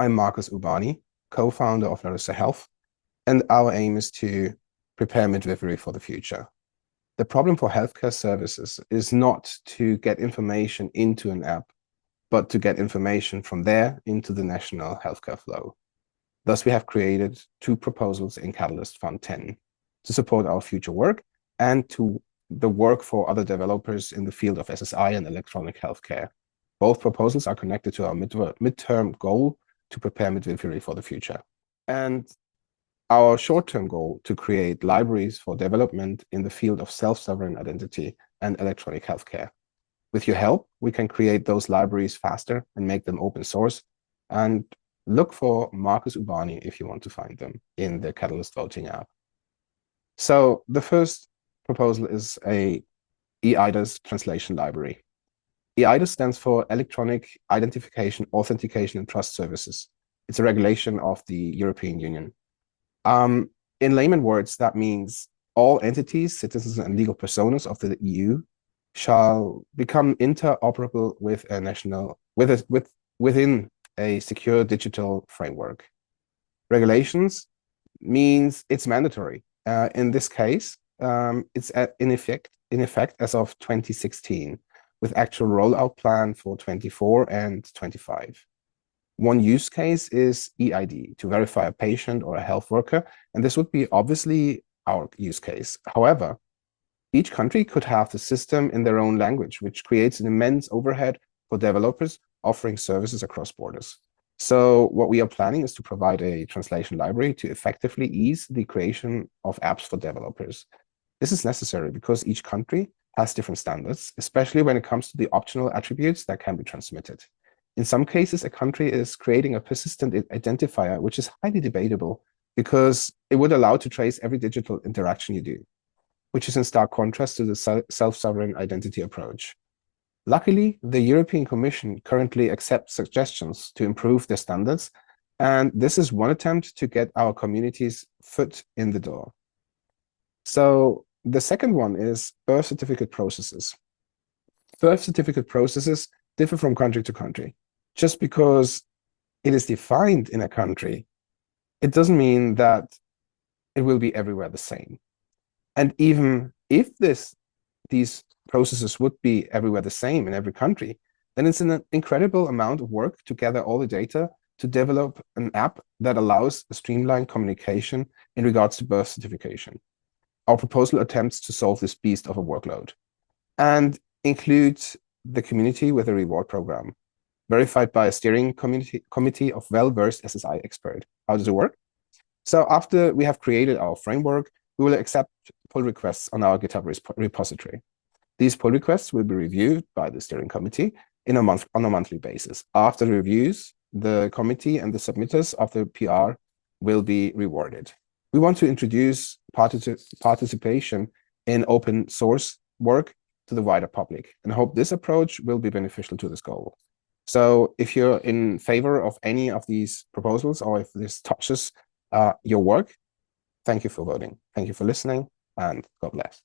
I'm Marcus Ubani, co-founder of Larissa.Health, and our aim is to prepare midwifery for the future. The problem for healthcare services is not to get information into an app, but to get information from there into the national healthcare flow. Thus, we have created two proposals in Catalyst Fund 10 to support our future work and to the work for other developers in the field of SSI and electronic healthcare. Both proposals are connected to our midterm goal to prepare midwifery for the future. And our short-term goal to create libraries for development in the field of self-sovereign identity and electronic healthcare. With your help, we can create those libraries faster and make them open source. And look for Marcus Ubani if you want to find them in the Catalyst voting app. So the first proposal is a eIDAS translation library. eIDAS stands for Electronic Identification, Authentication, and Trust Services. It's a regulation of the European Union. In layman words, that means all entities, citizens, and legal personas of the EU shall become interoperable with a national, within a secure digital framework. Regulations means it's mandatory. In this case, it's in effect as of 2016, with actual rollout plan for 24 and 25. One use case is eID, to verify a patient or a health worker, and this would be obviously our use case. However, each country could have the system in their own language, which creates an immense overhead for developers offering services across borders. So what we are planning is to provide a translation library to effectively ease the creation of apps for developers. This is necessary because each country has different standards, especially when it comes to the optional attributes that can be transmitted. In some cases, a country is creating a persistent identifier, which is highly debatable because it would allow to trace every digital interaction you do, which is in stark contrast to the self-sovereign identity approach. Luckily, the European Commission currently accepts suggestions to improve their standards, and this is one attempt to get our community's foot in the door. So the second one is birth certificate processes. Birth certificate processes differ from country to country. Just because it is defined in a country, it doesn't mean that it will be everywhere the same. And even if these processes would be everywhere the same in every country, then it's an incredible amount of work to gather all the data to develop an app that allows a streamlined communication in regards to birth certification. Our proposal attempts to solve this beast of a workload and includes the community with a reward program, verified by a steering committee of well-versed SSI expert. How does it work? So after we have created our framework, we will accept pull requests on our GitHub repository. These pull requests will be reviewed by the steering committee on a monthly basis. After the reviews, the committee and the submitters of the PR will be rewarded. We want to introduce participation in open source work to the wider public, and hope this approach will be beneficial to this goal. So if you're in favor of any of these proposals, or if this touches your work, thank you for voting. Thank you for listening, and God bless.